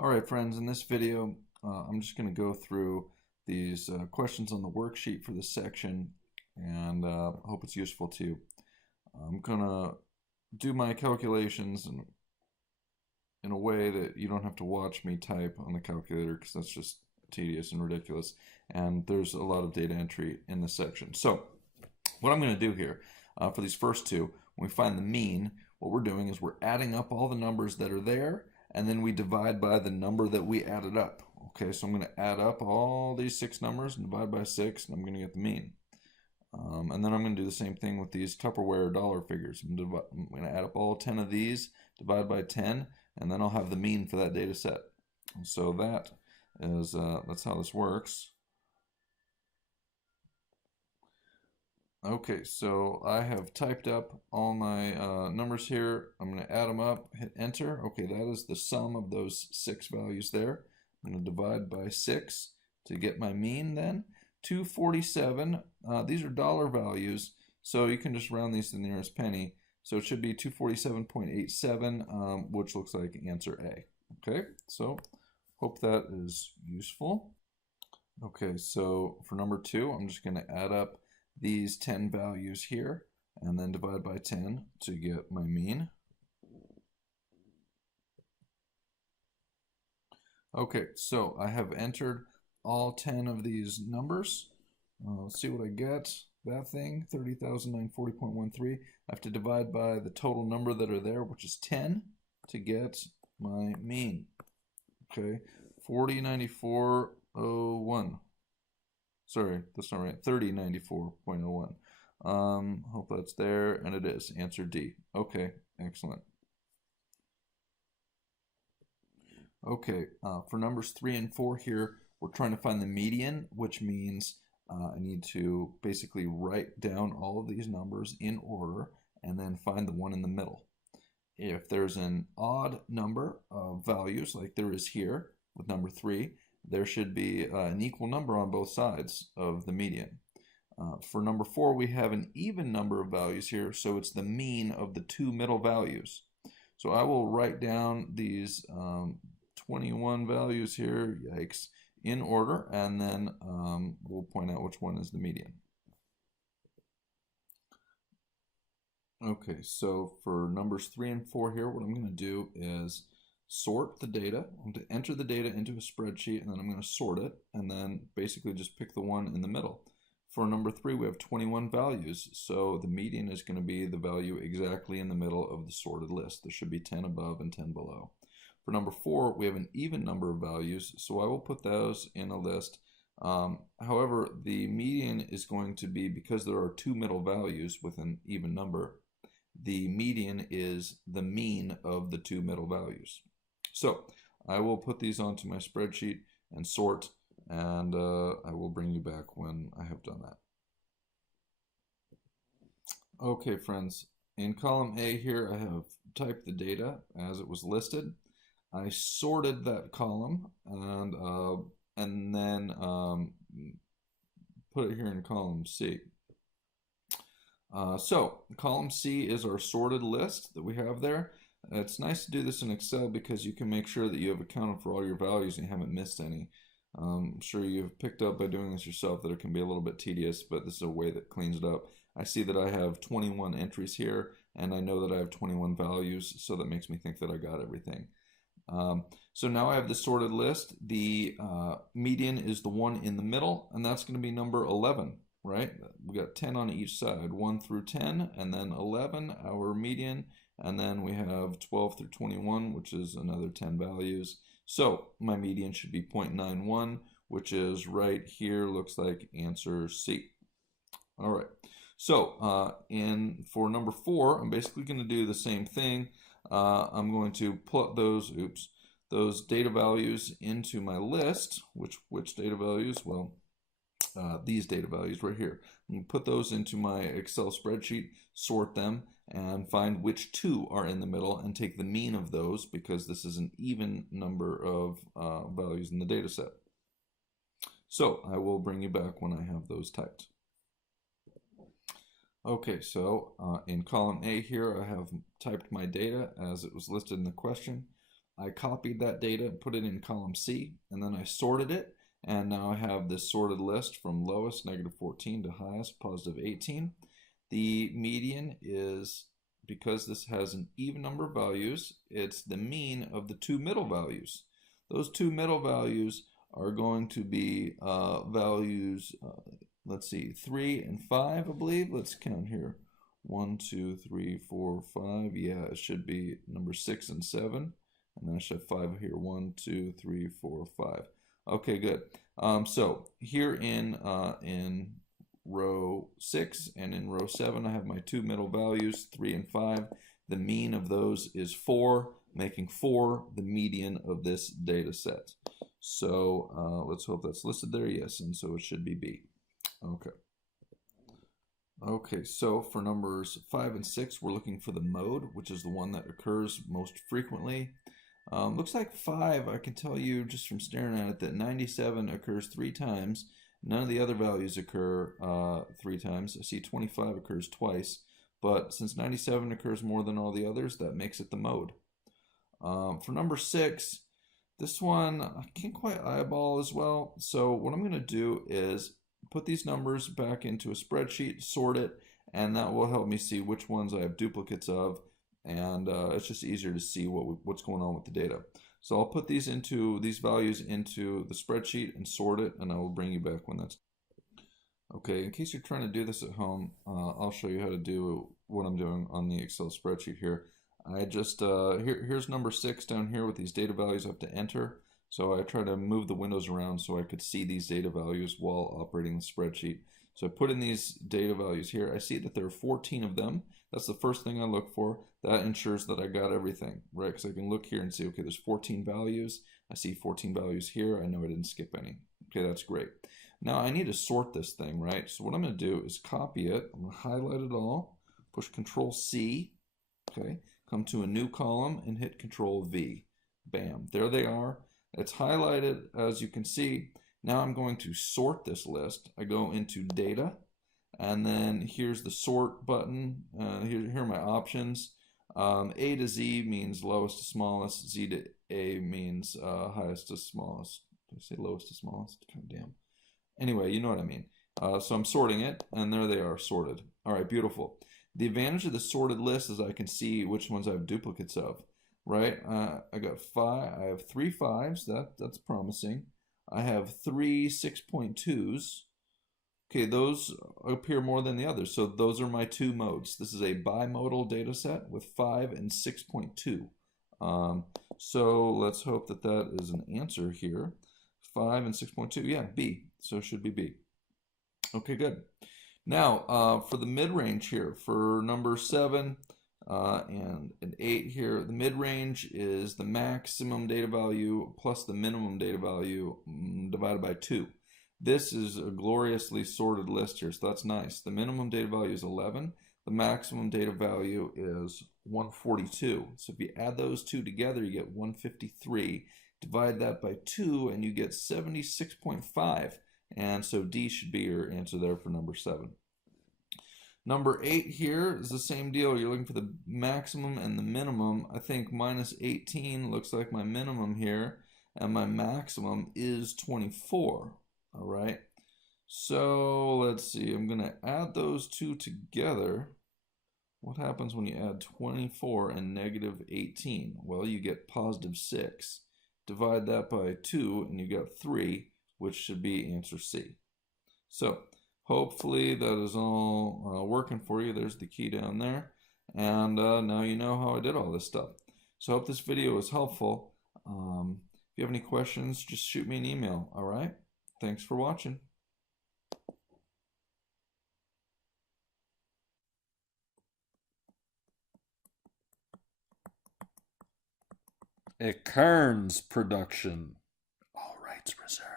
All right, friends, in this video, I'm just going to go through these questions on the worksheet for this section and hope it's useful to you. I'm going to do my calculations in a way that you don't have to watch me type on the calculator because that's just tedious and ridiculous. And there's a lot of data entry in this section. So what I'm going to do here for these first two, when we find the mean, what we're doing is we're adding up all the numbers that are there, and then we divide by the number that we added up. Okay, so I'm going to add up all these 6 numbers and divide by 6, and I'm going to get the mean. And then I'm going to do the same thing with these Tupperware dollar figures. I'm going to add up all 10 of these, divide by 10, and then I'll have the mean for that data set. So that is that's how this works. Okay, so I have typed up all my numbers here. I'm going to add them up, hit enter. Okay, that is the sum of those 6 values there. I'm going to divide by 6 to get my mean then. 247, these are dollar values, so you can just round these to the nearest penny. So it should be 247.87, which looks like answer A. Okay, so hope that is useful. Okay, so for number 2, I'm just going to add up these 10 values here and then divide by 10 to get my mean. Okay, so I have entered all 10 of these numbers. Let's see what I get. That thing, 30,940.13. I have to divide by the total number that are there, which is 10, to get my mean. Okay, 4094.01. Sorry, that's not right. 3094.01. Hope that's there, and it is. Answer D. Okay, excellent. Okay, for numbers 3 and 4 here, we're trying to find the median, which means I need to basically write down all of these numbers in order and then find the one in the middle. If there's an odd number of values, like there is here with number 3, there should be an equal number on both sides of the median. For number 4, we have an even number of values here, so it's the mean of the 2 middle values. So I will write down these 21 values here, yikes, in order, and then we'll point out which one is the median. Okay, so for numbers 3 and 4 here, what I'm going to do is sort the data. I'm going to enter the data into a spreadsheet, and then I'm going to sort it, and then basically just pick the one in the middle. For number 3, we have 21 values, so the median is going to be the value exactly in the middle of the sorted list. There should be 10 above and 10 below. For number 4, we have an even number of values, so I will put those in a list. However, the median is going to be, because there are 2 middle values with an even number, the median is the mean of the 2 middle values. So I will put these onto my spreadsheet and sort, and I will bring you back when I have done that. Okay, friends, in column A here, I have typed the data as it was listed. I sorted that column and then put it here in column C. So column C is our sorted list that we have there. It's nice to do this in Excel because you can make sure that you have accounted for all your values and you haven't missed any. I'm sure you've picked up by doing this yourself that it can be a little bit tedious, but this is a way that cleans it up. I see that I have 21 entries here, and I know that I have 21 values, so that makes me think that I got everything. So now I have the sorted list. The median is the one in the middle, and that's going to be number 11, right? We got 10 on each side, 1 through 10, and then 11, our median, and then we have 12 through 21, which is another 10 values. So my median should be 0.91, which is right here, looks like answer C. All right, so for number 4, I'm basically going to do the same thing. I'm going to put those data values into my list. Which data values? Well, these data values right here. I'm going to put those into my Excel spreadsheet, sort them, and find which 2 are in the middle and take the mean of those because this is an even number of values in the data set. So I will bring you back when I have those typed. Okay, so in column A here, I have typed my data as it was listed in the question. I copied that data and put it in column C, and then I sorted it, and now I have this sorted list from lowest, -14, to highest, +18. The median is, because this has an even number of values, it's the mean of the two middle values. Those two middle values are going to be values, let's see, 3 and 5, I believe. Let's count here. 1, 2, 3, 4, 5. Yeah, it should be number 6 and 7. And then I should have 5 here. 1, 2, 3, 4, 5. Okay, good. So here in row 6 and in row 7, I have my two middle values, 3 and 5. The mean of those is 4, making 4 the median of this data set. So let's hope that's listed there. Yes, and so it should be B. Okay. Okay, so for numbers 5 and 6, we're looking for the mode, which is the one that occurs most frequently. Looks like 5, I can tell you just from staring at it that 97 occurs 3 times. None of the other values occur 3 times. I see 25 occurs twice, but since 97 occurs more than all the others, that makes it the mode. For number 6, this one I can't quite eyeball as well. So what I'm going to do is put these numbers back into a spreadsheet, sort it, and that will help me see which ones I have duplicates of, and it's just easier to see what's going on with the data. So I'll put these values into the spreadsheet and sort it, and I will bring you back when that's okay. In case you're trying to do this at home, I'll show you how to do what I'm doing on the Excel spreadsheet here. I just here's number 6 down here with these data values I have to enter. So I try to move the windows around so I could see these data values while operating the spreadsheet. So I put in these data values here. I see that there are 14 of them. That's the first thing I look for. That ensures that I got everything, right? Because I can look here and see, okay, there's 14 values. I see 14 values here. I know I didn't skip any. Okay, that's great. Now I need to sort this thing, right? So what I'm going to do is copy it. I'm going to highlight it all, push Control C, okay, come to a new column and hit Control V. Bam, there they are. It's highlighted, as you can see. Now I'm going to sort this list. I go into Data, and then here's the Sort button. Here are my options. A to Z means lowest to smallest. Z to A means highest to smallest. Did I say lowest to smallest? God damn. Anyway, you know what I mean. So I'm sorting it, and there they are, sorted. All right, beautiful. The advantage of the sorted list is I can see which ones I have duplicates of. Right, I got 5. I have 3 5s. That's promising. I have 3 6.2s. Okay, those appear more than the others. So those are my two modes. This is a bimodal data set with 5 and 6.2. So let's hope that that is an answer here. 5 and 6.2. Yeah, B. So it should be B. Okay, good. Now for the mid-range here, for number 7. And an 8 here. The mid-range is the maximum data value plus the minimum data value divided by 2. This is a gloriously sorted list here, so that's nice. The minimum data value is 11. The maximum data value is 142. So if you add those two together, you get 153. Divide that by 2, and you get 76.5. And so D should be your answer there for number 7. Number 8 here is the same deal. You're looking for the maximum and the minimum. I think minus 18 looks like my minimum here, and my maximum is 24. All right. So let's see. I'm going to add those two together. What happens when you add 24 and negative 18? Well, you get positive 6. Divide that by 2, and you get 3, which should be answer C. So hopefully that is all working for you. There's the key down there. And now you know how I did all this stuff. So I hope this video was helpful. If you have any questions, just shoot me an email. All right? Thanks for watching. A Kearns production. All rights reserved.